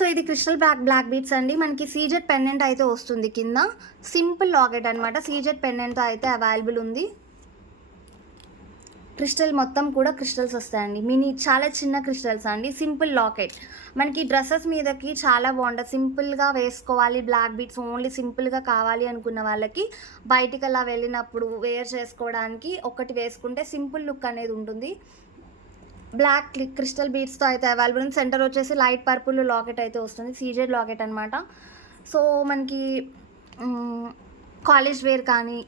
సో ఇది క్రిస్టల్ బ్లాక్ బీట్స్ అండి. మనకి సీజెడ్ పెండెంట్ అయితే వస్తుంది కింద, సింపుల్ లాకెట్ అనమాట, సీజెడ్ పెండెంట్తో అయితే అవైలబుల్ ఉంది. క్రిస్టల్ మొత్తం కూడా క్రిస్టల్స్ వస్తాయండి, చాలా చిన్న క్రిస్టల్స్ అండి, సింపుల్ లాకెట్. మనకి డ్రెస్సెస్ మీదకి చాలా బాగుంటుంది, సింపుల్గా వేసుకోవాలి, బ్లాక్ బీట్స్ ఓన్లీ సింపుల్గా కావాలి అనుకున్న వాళ్ళకి బయటికి అలా వెళ్ళినప్పుడు వేర్ చేసుకోవడానికి ఒకటి వేసుకుంటే సింపుల్ లుక్ అనేది ఉంటుంది. బ్లాక్ క్రిస్టల్ బీడ్స్తో అయితే అవైలబుల్ ఉంది. సెంటర్ వచ్చేసి లైట్ పర్పుల్ లాకెట్ అయితే వస్తుంది, సీజెడ్ లాకెట్ అనమాట. సో మనకి కాలేజ్ వేర్ కానీ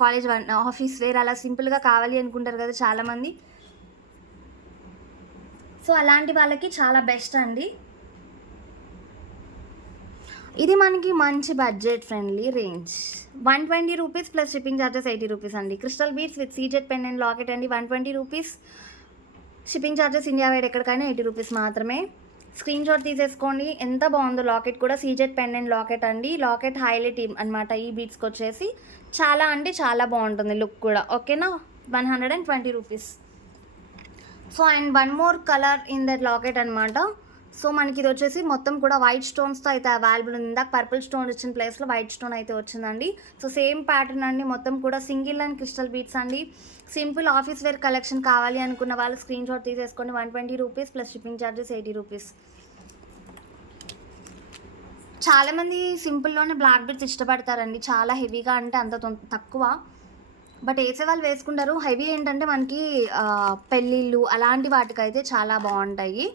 కాలేజ్ ఆఫీస్ వేర్ అలా సింపుల్గా కావాలి అనుకుంటారు కదా చాలామంది. సో అలాంటి వాళ్ళకి చాలా బెస్ట్ అండి. ఇది మనకి మంచి budget friendly range, 120 rupees plus shipping charges 80 rupees అండి. Crystal beads with CZ pendant locket అండి, 120 rupees. Shipping charges India wide ఎక్కడికైనా 80 రూపీస్ మాత్రమే. స్క్రీన్ షాట్ తీసేసుకోండి, ఎంత బాగుందో లాకెట్ కూడా, సీజెడ్ పెండెంట్ లాకెట్ అండి. లాకెట్ హైలైట్ అనమాట ఈ బీడ్స్కి వచ్చేసి, చాలా అంటే చాలా బాగుంటుంది లుక్ కూడా. ఓకేనా, 120 rupees. So and 1 more colour in that locket అనమాట. సో మనకి ఇది వచ్చేసి మొత్తం కూడా వైట్ స్టోన్స్తో అయితే అవైలబుల్ ఉంది. ఇందాక పర్పుల్ స్టోన్ వచ్చిన ప్లేస్లో వైట్ స్టోన్ అయితే వచ్చిందండి. సో సేమ్ ప్యాటర్న్ అండి, మొత్తం కూడా సింగిల్ అండ్ క్రిస్టల్ బీట్స్ అండి. సింపుల్ ఆఫీస్ వేర్ కలెక్షన్ కావాలి అనుకున్న వాళ్ళు స్క్రీన్ షాట్ తీసేసుకోండి. 120 rupees plus shipping charges 80 rupees. చాలామంది సింపుల్లోనే బ్లాక్ బీట్స్ ఇష్టపడతారండి. చాలా హెవీగా అంటే అంత తక్కువ, బట్ వేసే వాళ్ళు వేసుకుంటారు. హెవీ ఏంటంటే మనకి పెళ్ళిళ్ళు అలాంటి వాటికైతే చాలా బాగుంటాయి.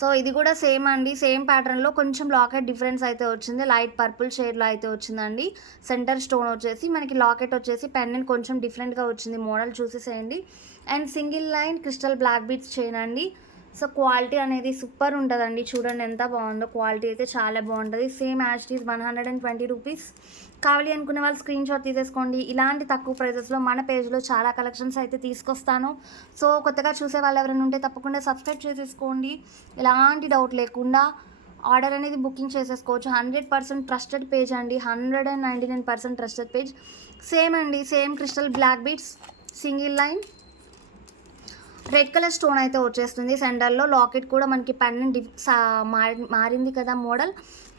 సో ఇది కూడా సేమ్ అండి, సేమ్ ప్యాటర్న్లో కొంచెం లాకెట్ డిఫరెన్స్ అయితే వచ్చింది. లైట్ పర్పుల్ షేడ్లో అయితే వచ్చిందండి. సెంటర్ స్టోన్ వచ్చేసి మనకి లాకెట్ వచ్చేసి పెండెంట్ కొంచెం డిఫరెంట్గా వచ్చింది. మోడల్ చూసేసేయండి. And single line crystal black beads చేయండి. సో క్వాలిటీ అనేది సూపర్ ఉంటుందండి. చూడండి ఎంత బాగుందో, క్వాలిటీ అయితే చాలా బాగుంటుంది. Same as it is 120 rupees. కావాలి అనుకునే వాళ్ళు స్క్రీన్ షాట్ తీసేసుకోండి. ఇలాంటి తక్కువ ప్రైజెస్లో మన పేజ్లో చాలా కలెక్షన్స్ అయితే తీసుకొస్తాను. సో కొత్తగా చూసే వాళ్ళు ఎవరైనా ఉంటే తప్పకుండా సబ్స్క్రైబ్ చేసేసుకోండి. ఎలాంటి డౌట్ లేకుండా ఆర్డర్ అనేది బుకింగ్ చేసేసుకోవచ్చు. 100% ట్రస్టెడ్ పేజ్ అండి, 199% ట్రస్టెడ్ పేజ్. సేమ్ అండి, same crystal black beads single line red colour stone అయితే వచ్చేస్తుంది. సెంటర్లో లాకెట్ కూడా మనకి పెండెంట్ మారింది కదా మోడల్.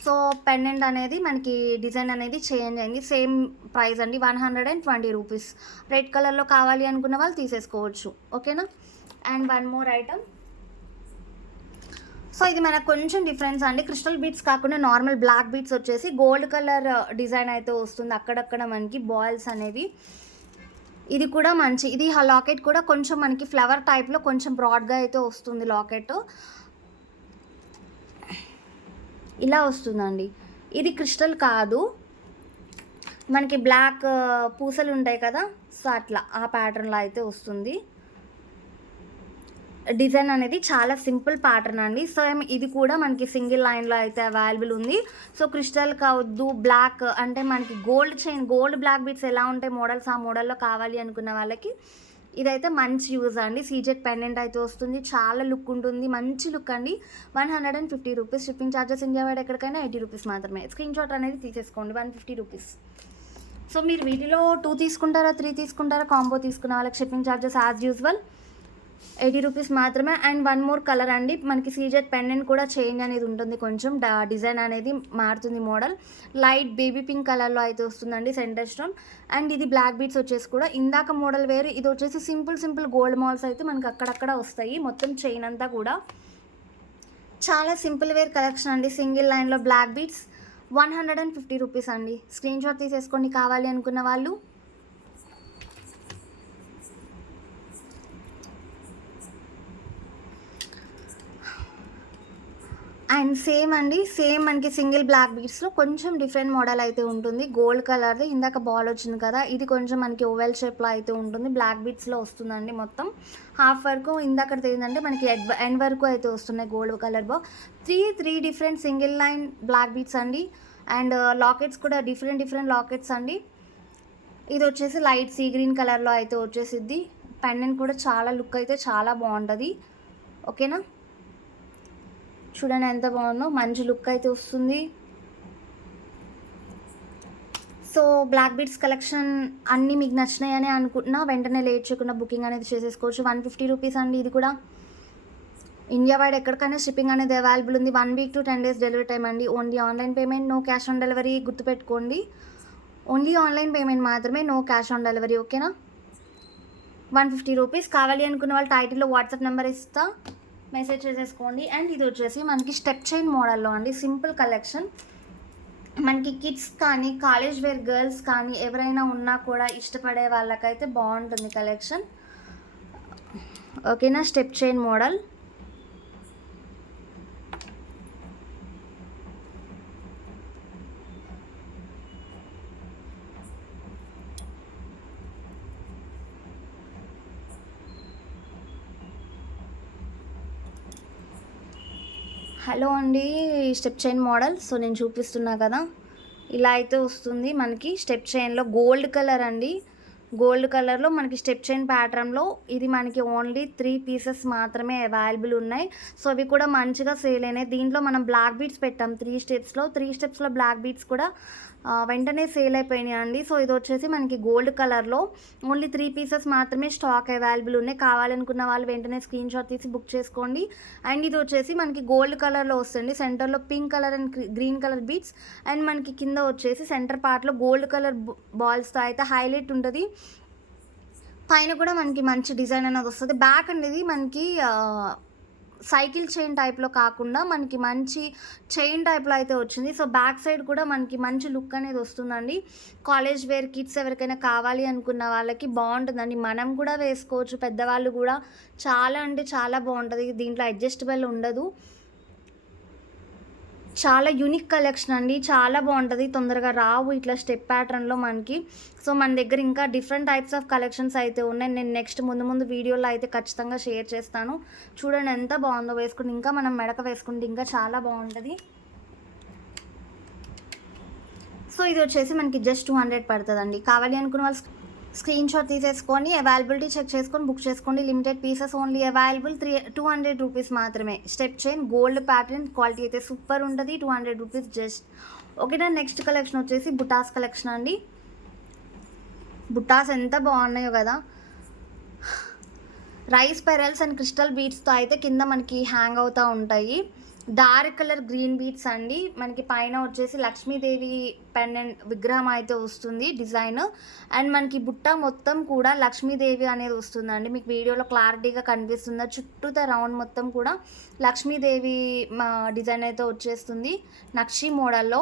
సో పెండెంట్ అనేది మనకి డిజైన్ అనేది చేంజ్ అయింది. సేమ్ ప్రైస్ అండి, 120 రూపీస్. రెడ్ కలర్లో కావాలి అనుకున్న వాళ్ళు తీసేసుకోవచ్చు. ఓకేనా. And one more item. So ఇది మనకు కొంచెం డిఫరెన్స్ అండి. క్రిస్టల్ బీట్స్ కాకుండా నార్మల్ బ్లాక్ బీట్స్ వచ్చేసి గోల్డ్ కలర్ డిజైన్ అయితే వస్తుంది. అక్కడక్కడ మనకి బాయిల్స్ అనేవి. ఇది కూడా మంచి, ఇది లాకెట్ కూడా కొంచెం మనకి ఫ్లవర్ టైప్లో కొంచెం బ్రాడ్గా అయితే వస్తుంది. లాకెట్ ఇలా వస్తుందండి. ఇది క్రిస్టల్ కాదు, మనకి బ్లాక్ పూసలు ఉంటాయి కదా, సో అట్లా ఆ ప్యాటర్న్లో అయితే వస్తుంది. డిజైన్ అనేది చాలా సింపుల్ ప్యాటర్న్ అండి. సో ఇది కూడా మనకి సింగిల్ లైన్లో అయితే అవైలబుల్ ఉంది. సో క్రిస్టల్ కావద్దు, బ్లాక్ అంటే మనకి gold chain, gold black beads ఎలా ఉంటాయి మోడల్స్, ఆ మోడల్లో కావాలి అనుకున్న వాళ్ళకి ఇదైతే మంచి యూజ్ అండి. సీజెడ్ పెండెంట్ అయితే వస్తుంది, చాలా లుక్ ఉంటుంది, మంచి లుక్ అండి. 150 rupees. Shipping charges India wide ఎక్కడికైనా 80 రూపీస్ మాత్రమే. స్క్రీన్ షాట్ అనేది తీసేసుకోండి. 150 రూపీస్. సో మీరు వీటిలో 2 తీసుకుంటారా, 3 తీసుకుంటారా, కాంబో తీసుకున్న వాళ్ళకి shipping charges as usual 80 rupees మాత్రమే. అండ్ వన్ మోర్ కలర్ అండి, మనకి సీజెడ్ పెండెంట్ కూడా చేంజ్ అనేది ఉంటుంది, కొంచెం డిజైన్ అనేది మారుతుంది. మోడల్ లైట్ బేబీ పింక్ కలర్లో అయితే వస్తుందండి సెంటర్ స్టోన్. అండ్ ఇది బ్లాక్ బీట్స్ వచ్చేసి కూడా ఇందాక మోడల్ వేరు, ఇది వచ్చేసి సింపుల్ గోల్డ్ మాల్స్ అయితే మనకి అక్కడక్కడ వస్తాయి. మొత్తం చైన్ అంతా కూడా చాలా సింపుల్ వేర్ కలెక్షన్ అండి. సింగిల్ లైన్లో బ్లాక్ బీట్స్ 150 రూపీస్ అండి. స్క్రీన్ షాట్ తీసేసుకోండి కావాలి అనుకున్న వాళ్ళు. అండ్ సేమ్ అండి, సేమ్ మనకి సింగిల్ బ్లాక్ బీట్స్లో కొంచెం డిఫరెంట్ మోడల్ అయితే ఉంటుంది. గోల్డ్ కలర్ది ఇందాక బాల్ వచ్చింది కదా, ఇది కొంచెం మనకి ఓవెల్ షేప్లో అయితే ఉంటుంది. బ్లాక్ బీట్స్లో వస్తుందండి. మొత్తం హాఫ్ వరకు ఇందాక ఏంటంటే మనకి ఎండ్ వరకు అయితే వస్తున్నాయి గోల్డ్ కలర్ బా. Three different single line black beads అండి. అండ్ లాకెట్స్ కూడా డిఫరెంట్ లాకెట్స్ అండి. ఇది వచ్చేసి లైట్ సీ గ్రీన్ కలర్లో అయితే వచ్చేసిద్ది. పెండెంట్ కూడా చాలా లుక్ అయితే చాలా బాగుంటుంది. ఓకేనా. చూడండి ఎంత బాగుందో, మంచి లుక్ అయితే వస్తుంది. సో బ్లాక్ బీట్స్ కలెక్షన్ అన్నీ మీకు నచ్చినాయని అనుకుంటున్నా. వెంటనే లేట్ చేయకుండా బుకింగ్ అనేది చేసేసుకోవచ్చు. 150 రూపీస్ అండి. ఇది కూడా ఇండియా వైడ్ ఎక్కడికైనా షిప్పింగ్ అనేది అవైలబుల్ ఉంది. 1 week to 10 days delivery time అండి. Only online payment, no cash on delivery. గుర్తుపెట్టుకోండి, ఓన్లీ ఆన్లైన్ పేమెంట్ మాత్రమే, నో క్యాష్ ఆన్ డెలివరీ. ఓకేనా. 150 రూపీస్. కావాలి అనుకున్న వాళ్ళు టైటిల్లో వాట్సాప్ నెంబర్ ఇస్తా, మెసేజ్ చేసేసుకోండి. అండ్ ఇది వచ్చేసి మనకి స్టెప్ చైన్ మోడల్లో అండి, సింపుల్ కలెక్షన్. మనకి కిడ్స్ కానీ కాలేజ్ వేర్ గర్ల్స్ కానీ ఎవరైనా ఉన్నా కూడా ఇష్టపడే వాళ్ళకైతే బాగుంటుంది కలెక్షన్. ఓకేనా. Step chain model. హలో అండి, స్టెప్ చైన్ మోడల్. సో నేను చూపిస్తున్నా కదా, ఇలా అయితే వస్తుంది మనకి. స్టెప్ చైన్లో గోల్డ్ కలర్ అండి, గోల్డ్ కలర్లో మనకి స్టెప్ చైన్ ప్యాటర్న్లో. ఇది మనకి ఓన్లీ 3 పీసెస్ మాత్రమే అవైలబుల్ ఉన్నాయి. సో అవి కూడా మంచిగా సేల్ అయినాయి. దీంట్లో మనం బ్లాక్ బీట్స్ పెట్టాం 3 స్టెప్స్లో బ్లాక్ బీట్స్ కూడా వెంటనే సేల్ అయిపోయినాయండి. సో ఇది వచ్చేసి మనకి గోల్డ్ కలర్లో ఓన్లీ 3 పీసెస్ మాత్రమే స్టాక్ అవైలబుల్ ఉన్నాయి. కావాలనుకున్న వాళ్ళు వెంటనే స్క్రీన్ షాట్ తీసి బుక్ చేసుకోండి. అండ్ ఇది వచ్చేసి మనకి గోల్డ్ కలర్లో వస్తుంది. సెంటర్లో pink colour and green colour beads and మనకి కింద వచ్చేసి సెంటర్ పార్ట్లో గోల్డ్ కలర్ బాల్స్తో అయితే హైలైట్ ఉంటుంది. పైన కూడా మనకి మంచి డిజైన్ అనేది వస్తుంది. బ్యాక్ అనేది మనకి సైకిల్ చైన్ టైప్లో కాకుండా మనకి మంచి చైన్ టైప్లో అయితే వచ్చింది. సో బ్యాక్ సైడ్ కూడా మనకి మంచి లుక్ అనేది వస్తుందండి. కాలేజ్ వేర్ కిడ్స్ ఎవరికైనా కావాలి అనుకున్న వాళ్ళకి బాగుంటుందండి. మనం కూడా వేసుకోవచ్చు, పెద్దవాళ్ళు కూడా. చాలా అంటే చాలా బాగుంటుంది. దీంట్లో అడ్జస్టబుల్ ఉండదు. చాలా యూనిక్ కలెక్షన్ అండి. చాలా బాగుంటుంది. తొందరగా రావు ఇట్లా స్టెప్ ప్యాటర్న్లో మనకి. సో మన దగ్గర ఇంకా డిఫరెంట్ టైప్స్ ఆఫ్ కలెక్షన్స్ అయితే ఉన్నాయి. నేను నెక్స్ట్ ముందు వీడియోలో అయితే ఖచ్చితంగా షేర్ చేస్తాను. చూడండి ఎంత బాగుందో వేసుకుంటే. ఇంకా మనం మెడక వేసుకుంటే ఇంకా చాలా బాగుంటుంది. సో ఇది వచ్చేసి మనకి జస్ట్ 200 పడుతుందండి. కావాలి అనుకున్న వాళ్ళు స్క్రీన్ షాట్ తీసేసుకొని అవైలబిలిటీ చెక్ చేసుకొని బుక్ చేసుకోండి. Limited pieces only available. 200 rupees మాత్రమే. Step chain gold pattern, quality అయితే సూపర్ ఉంటుంది. 200 రూపీస్ జస్ట్. ఓకేనా. నెక్స్ట్ కలెక్షన్ వచ్చేసి బుటాస్ కలెక్షన్ అండి. బుటాస్ ఎంత బాగున్నాయో కదా. రైస్ పెరల్స్ అండ్ క్రిస్టల్ బీడ్స్తో అయితే కింద మనకి హ్యాంగ్ అవుతూ ఉంటాయి. డార్క్ కలర్ గ్రీన్ బీడ్స్ అండి. మనకి పైన వచ్చేసి లక్ష్మీదేవి పెండెంట్ విగ్రహం అయితే వస్తుంది డిజైన్. అండ్ మనకి బుట్ట మొత్తం కూడా లక్ష్మీదేవి అనేది వస్తుందండి. మీకు వీడియోలో క్లారిటీగా కనిపిస్తుందా? చుట్టూతో రౌండ్ మొత్తం కూడా లక్ష్మీదేవి డిజైన్ అయితే వచ్చేస్తుంది నక్షి మోడల్లో.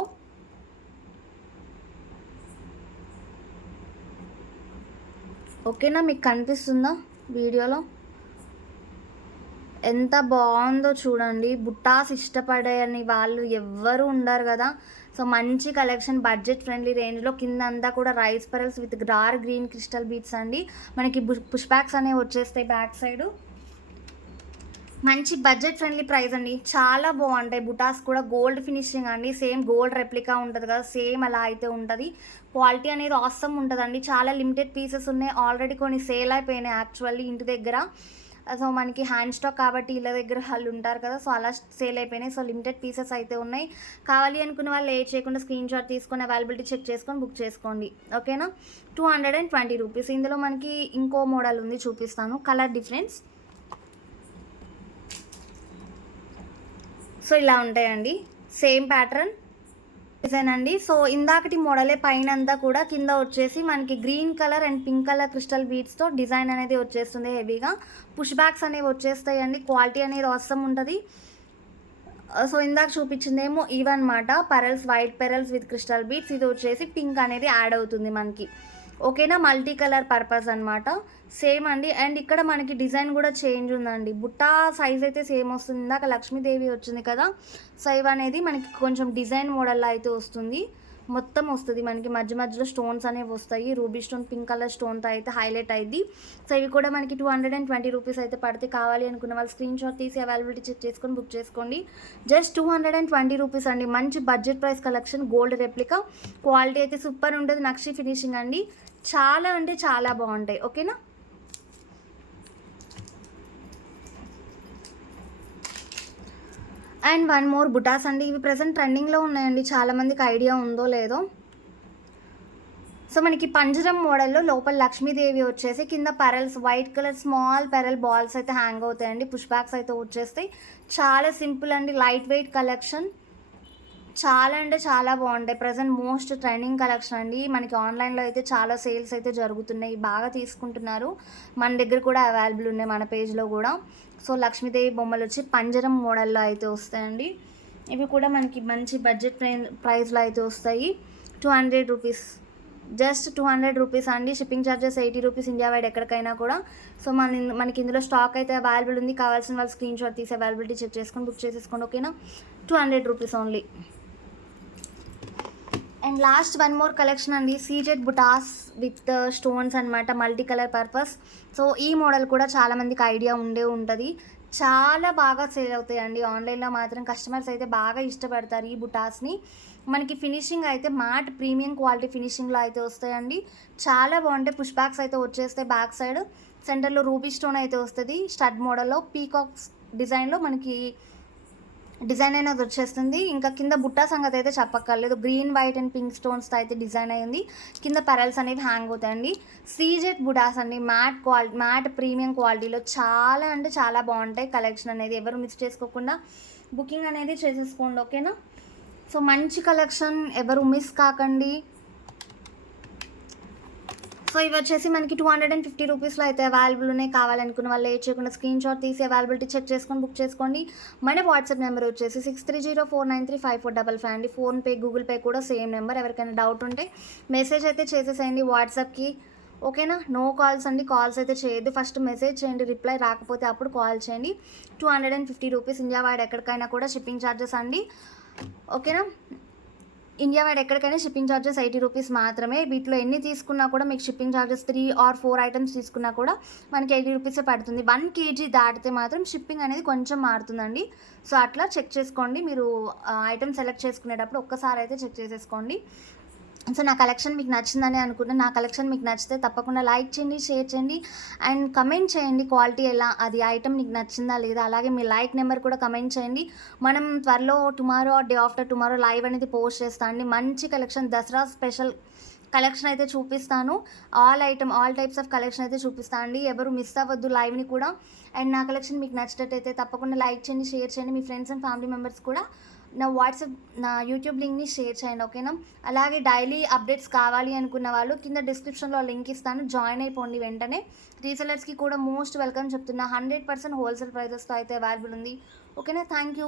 ఓకేనా, మీకు కనిపిస్తుందా వీడియోలో? ఎంత బాగుందో చూడండి. బుట్టాస్ ఇష్టపడని వాళ్ళు ఎవ్వరు ఉండరు కదా. సో మంచి కలెక్షన్, బడ్జెట్ ఫ్రెండ్లీ రేంజ్లో. కింద అంతా కూడా rice pearls with dark green crystal beats అండి. మనకి పుష్ బ్యాక్స్ అనేవి వచ్చేస్తాయి బ్యాక్ సైడ్. మంచి బడ్జెట్ ఫ్రెండ్లీ ప్రైస్ అండి. చాలా బాగుంటాయి. బుటాస్ కూడా గోల్డ్ ఫినిషింగ్ అండి. సేమ్ గోల్డ్ రెప్లికా ఉంటుంది కదా, సేమ్ అలా అయితే ఉంటుంది. క్వాలిటీ అనేది ఆసమ్ ఉంటుందండి. చాలా లిమిటెడ్ పీసెస్ ఉన్నాయి. ఆల్రెడీ కొన్ని సేల్ అయిపోయినాయి యాక్చువల్లీ ఇంటి దగ్గర. సో మనకి హ్యాండ్ స్టాక్ కాబట్టి ఇళ్ళ దగ్గర వాళ్ళు ఉంటారు కదా, సో అలా సేల్ అయిపోయినాయి. సో లిమిటెడ్ పీసెస్ అయితే ఉన్నాయి. కావాలి అనుకున్న వాళ్ళు లేట్ చేయకుండా స్క్రీన్ షాట్ తీసుకొని అవైలబిలిటీ చెక్ చేసుకొని బుక్ చేసుకోండి. ఓకేనా. 220 రూపీస్. ఇందులో మనకి ఇంకో మోడల్ ఉంది, చూపిస్తాను. Colour difference. సో ఇలా ఉంటాయండి. సేమ్ ప్యాటర్న్ డిజైన్ అండి. సో ఇందాకటి మోడలే పైన అంతా కూడా, కింద వచ్చేసి మనకి green colour and pink colour crystal బీడ్స్తో డిజైన్ అనేది వచ్చేస్తుంది హెవీగా. పుష్ బ్యాక్స్ అనేవి వచ్చేస్తాయండి. క్వాలిటీ అనేది అవసరం ఉంటుంది. సో ఇందాక చూపించిందేమో ఇవన్నమాట pearls, white pearls with crystal beads. ఇది వచ్చేసి పింక్ అనేది యాడ్ అవుతుంది మనకి. ఓకేనా. మల్టీ కలర్ పర్పస్ అనమాట. సేమ్ అండి. అండ్ ఇక్కడ మనకి డిజైన్ కూడా చేంజ్ ఉందండి. బుట్టా సైజ్ అయితే సేమ్ వస్తుంది. ఇందాక లక్ష్మీదేవి వచ్చింది కదా, సో ఇవి అనేది మనకి కొంచెం డిజైన్ మోడల్లో అయితే వస్తుంది. మొత్తం వస్తుంది మనకి. మధ్యలో స్టోన్స్ అనేవి వస్తాయి. రూబీ స్టోన్, పింక్ కలర్ స్టోన్తో అయితే హైలైట్ అయింది. సో ఇవి కూడా మనకి 220 రూపీస్ అయితే పడితే. కావాలి అనుకున్న వాళ్ళు స్క్రీన్ షాట్ తీసి అవైలబిలిటీ చెక్ చేసుకొని బుక్ చేసుకోండి. జస్ట్ 220 రూపీస్ అండి. మంచి budget price collection. Gold replica. Quality అయితే సూపర్ ఉంటుంది. నక్షి ఫినిషింగ్ అండి. చాలా అంటే చాలా బాగుంటాయి. ఓకేనా. అండ్ వన్ మోర్ బుటాస్ అండి. ఇవి ప్రజెంట్ ట్రెండింగ్లో ఉన్నాయండి. చాలామందికి ఐడియా ఉందో లేదో. సో మనకి పంజరం మోడల్లో లోపల లక్ష్మీదేవి వచ్చేసి కింద pearls, white colour small pearl balls అయితే హ్యాంగ్ అవుతాయండి. పుష్ బ్యాక్స్ అయితే వచ్చేస్తాయి. చాలా సింపుల్ అండి. Light weight collection. చాలా అంటే చాలా బాగుంటాయి. ప్రజెంట్ మోస్ట్ ట్రెండింగ్ కలెక్షన్ అండి. మనకి ఆన్లైన్లో అయితే చాలా సేల్స్ అయితే జరుగుతున్నాయి. బాగా తీసుకుంటున్నారు. మన దగ్గర కూడా అవైలబుల్ ఉన్నాయి, మన పేజ్లో కూడా. సో లక్ష్మీదేవి బొమ్మలు వచ్చి పంజరం మోడల్లో అయితే వస్తాయండి. ఇవి కూడా మనకి మంచి బడ్జెట్ ప్రైస్లో అయితే వస్తాయి. 200 రూపీస్. జస్ట్ 200 రూపీస్ అండి. Shipping charges 80 rupees India wide ఎక్కడికైనా కూడా. సో మనకి ఇందులో స్టాక్ అయితే అవైలబుల్ ఉంది. కావాల్సిన వాళ్ళు స్క్రీన్ షాట్ తీసి అవైలబిలిటీ చెక్ చేసుకొని బుక్ చేసేసుకోండి. ఓకేనా. 200 rupees only. And last one more collection అండి. సీజెడ్ బుటాస్ విత్ స్టోన్స్ అనమాట, మల్టీ కలర్ పర్పస్. సో ఈ మోడల్ కూడా చాలామందికి ఐడియా ఉంటుంది. చాలా బాగా సేల్ అవుతాయండి. ఆన్లైన్లో మాత్రం కస్టమర్స్ అయితే బాగా ఇష్టపడతారు ఈ బుటాస్ని. మనకి ఫినిషింగ్ అయితే మ్యాట్ ప్రీమియం క్వాలిటీ ఫినిషింగ్లో అయితే వస్తాయండి. చాలా బాగుంటాయి. పుష్ బ్యాక్స్ అయితే వచ్చేస్తాయి బ్యాక్ సైడ్. సెంటర్లో రూబీ స్టోన్ అయితే వస్తుంది. స్టడ్ మోడల్లో పీకాక్స్ డిజైన్లో మనకి డిజైన్ అనేది వచ్చేస్తుంది. ఇంకా కింద బుట్టా సంగతి అయితే చెప్పక్కర్లేదు. గ్రీన్, వైట్ అండ్ పింక్ స్టోన్స్తో అయితే డిజైన్ అయ్యింది. కింద పెరల్స్ అనేవి హ్యాంగ్ అవుతాయండి. సీజెడ్ బుటాస్ అండి, మ్యాట్ ప్రీమియం క్వాలిటీలో చాలా అంటే చాలా బాగుంటాయి. కలెక్షన్ అనేది ఎవరు మిస్ చేసుకోకుండా బుకింగ్ అనేది చేసేసుకోండి, ఓకేనా. సో మంచి కలెక్షన్, ఎవరు మిస్ కాకండి. సో ఇవి వచ్చేసి మనకి 250 రూపీస్లో అయితే అవైలబుల్ ఉన్నాయి. కావాలనుకున్న వాళ్ళు లేట్ చేయకుండా స్క్రీన్ షాట్ తీసి అవైలబిలిటీ చెక్ చేసుకొని బుక్ చేసుకోండి. మన వాట్సాప్ నెంబర్ వచ్చేసి 6304935455 అండి. ఫోన్పే, గూగుల్ పే కూడా సేమ్ నెంబర్. ఎవరికైనా డౌట్ ఉంటే మెసేజ్ అయితే చేసేసేయండి వాట్సాప్కి, ఓకేనా. నో కాల్స్ అండి, కాల్స్ అయితే చేయొద్దు. ఫస్ట్ మెసేజ్ చేయండి, రిప్లై రాకపోతే అప్పుడు కాల్ చేయండి. 250 రూపీస్, ఇండియా వైడ్ ఎక్కడికైనా కూడా షిప్పింగ్ ఛార్జెస్ అండి, ఓకేనా. ఇండియా వైడ్ ఎక్కడికైనా షిప్పింగ్ ఛార్జెస్ 80 రూపీస్ మాత్రమే. వీటిలో ఎన్ని తీసుకున్నా కూడా మీకు షిప్పింగ్ ఛార్జెస్ 3 or 4 ఐటమ్స్ తీసుకున్నా కూడా మనకి 80 రూపీసే పడుతుంది. 1 kg దాటితే మాత్రం షిప్పింగ్ అనేది కొంచెం మారుతుందండి. సో అట్లా చెక్ చేసుకోండి. మీరు ఐటమ్ సెలెక్ట్ చేసుకునేటప్పుడు ఒక్కసారి అయితే చెక్ చేసేసుకోండి. సో నా కలెక్షన్ మీకు నచ్చిందని అనుకుంటున్నాను. నా కలెక్షన్ మీకు నచ్చితే తప్పకుండా లైక్ చేయండి, షేర్ చేయండి అండ్ కమెంట్ చేయండి క్వాలిటీ ఎలా, అది ఐటమ్ మీకు నచ్చిందా లేదా. అలాగే మీ లైక్ నెంబర్ కూడా కమెంట్ చేయండి. మనం త్వరలో tomorrow day after tomorrow live అనేది పోస్ట్ చేస్తాను అండి. మంచి కలెక్షన్, దసరా స్పెషల్ కలెక్షన్ అయితే చూపిస్తాను. ఆల్ టైప్స్ ఆఫ్ కలెక్షన్ అయితే చూపిస్తాను అండి. ఎవరు మిస్ అవ్వద్దు లైవ్ని కూడా. అండ్ నా కలెక్షన్ మీకు నచ్చినట్టయితే తప్పకుండా లైక్ చేయండి, షేర్ చేయండి. మీ ఫ్రెండ్స్ అండ్ ఫ్యామిలీ మెంబర్స్ కూడా నా యూట్యూబ్ లింక్ని షేర్ చేయండి, ఓకేనా. అలాగే డైలీ అప్డేట్స్ కావాలి అనుకున్న వాళ్ళు కింద డిస్క్రిప్షన్లో లింక్ ఇస్తాను, జాయిన్ అయిపోండి వెంటనే. రీసెలర్స్కి కూడా మోస్ట్ వెల్కమ్ చెప్తున్నా. 100% హోల్సేల్ ప్రైజెస్తో అయితే అవైలబుల్ ఉంది, ఓకేనా. Thank you.